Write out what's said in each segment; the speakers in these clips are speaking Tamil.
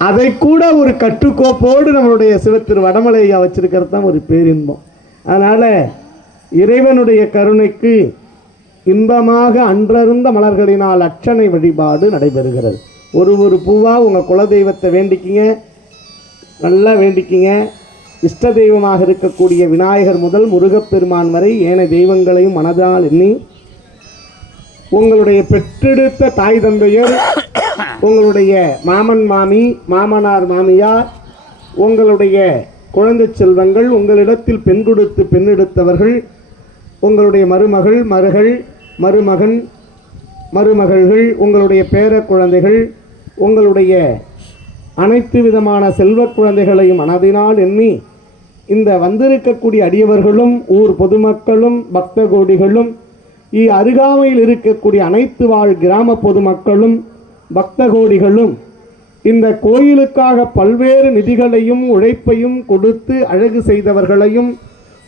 அதை கூட ஒரு கட்டுக்கோப்போடு நம்மளுடைய சிவத்திரு வடமலையா வச்சிருக்கிறது தான் ஒரு பேரின்பம். அதனால் இறைவனுடைய கருணைக்கு இன்பமாக அன்றருந்த மலர்களினால் அர்ச்சனை வழிபாடு நடைபெறுகிறது. ஒரு பூவாக உங்கள் குலதெய்வத்தை வேண்டிக்கிங்க, நல்லா வேண்டிக்கிங்க. இஷ்ட தெய்வமாக இருக்கக்கூடிய விநாயகர் முதல் முருகப்பெருமான் வரை ஏனைய தெய்வங்களையும் மனதால் எண்ணி உங்களுடைய பெற்றெடுத்த தாய் தந்தையர், உங்களுடைய மாமன் மாமி, மாமனார் மாமியார், உங்களுடைய குழந்தை செல்வங்கள், உங்களிடத்தில் பெண் கொடுத்து பெண்ணெடுத்தவர்கள், உங்களுடைய மருமகள், மருமகன், மருமகள்கள், உங்களுடைய பேர குழந்தைகள், உங்களுடைய அனைத்து விதமான செல்வ குழந்தைகளையும் மனதினால் எண்ணி இந்த வந்திருக்கக்கூடிய அடியவர்களும் ஊர் பொதுமக்களும் பக்த கோடிகளும் அருகாமையில் இருக்கக்கூடிய அனைத்து வாழ் கிராம பொதுமக்களும் பக்த கோடிகளும் இந்த கோயிலுக்காக பல்வேறு நிதிகளையும் உழைப்பையும் கொடுத்து அழகு செய்தவர்களையும்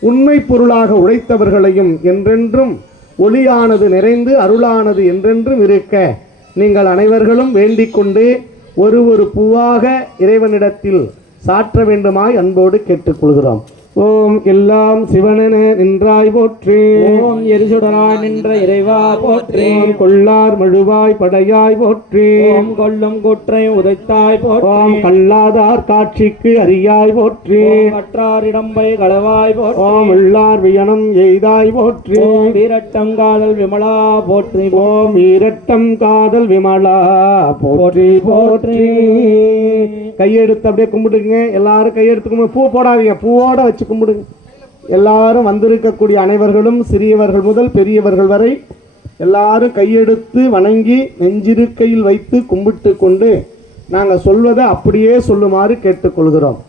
உண்மை பொருளாக உழைத்தவர்களையும் என்றென்றும் ஒளியானது நிறைந்து அருளானது என்றென்றும் இருக்க நீங்கள் அனைவர்களும் வேண்டிக் கொண்டு ஒரு பூவாக இறைவனிடத்தில் சாற்ற வேண்டுமாய் அன்போடு கேட்டுக்கொள்கிறோம். ஓம் எல்லாம் சிவனென நின்றாய் போற்றி. ஓம் எரிசுடராய் நின்ற இறைவா போற்றி. ஓம் கொள்ளார் மழுவாய் படையாய் போற்றி. ஓம் கொல்லும் குற்றை உதைத்தாய் போற்றி. ஓம் கல்லாதார் காட்சிக்கு அறியாய் போற்றி. ஓம் கற்றார் இடம்பை களவாய் போற்றி. ஓம் உள்ளார் வியனம் எய்தாய் போற்றி. ஓம் வீரட்டம் காதல் விமலா போற்றி. ஓம் வீரட்டம் காதல் விமலா போற்றி போற்றி. கையெடுத்து அப்படியே கும்பிடுங்க. எல்லாரும் கையெடுத்து கும்பிடு. பூ போடாதீங்க, பூவோட வச்சு கும்பிடுங்க. எல்லாரும் வந்திருக்கக்கூடிய அனைவர்களும் சிறியவர்கள் முதல் பெரியவர்கள் வரை எல்லாரும் கையெடுத்து வணங்கி நெஞ்சிருக்கையில் வைத்து கும்பிட்டு கொண்டு நாங்கள் சொல்வதை அப்படியே சொல்லுமாறு கேட்டுக்கொள்கிறோம்.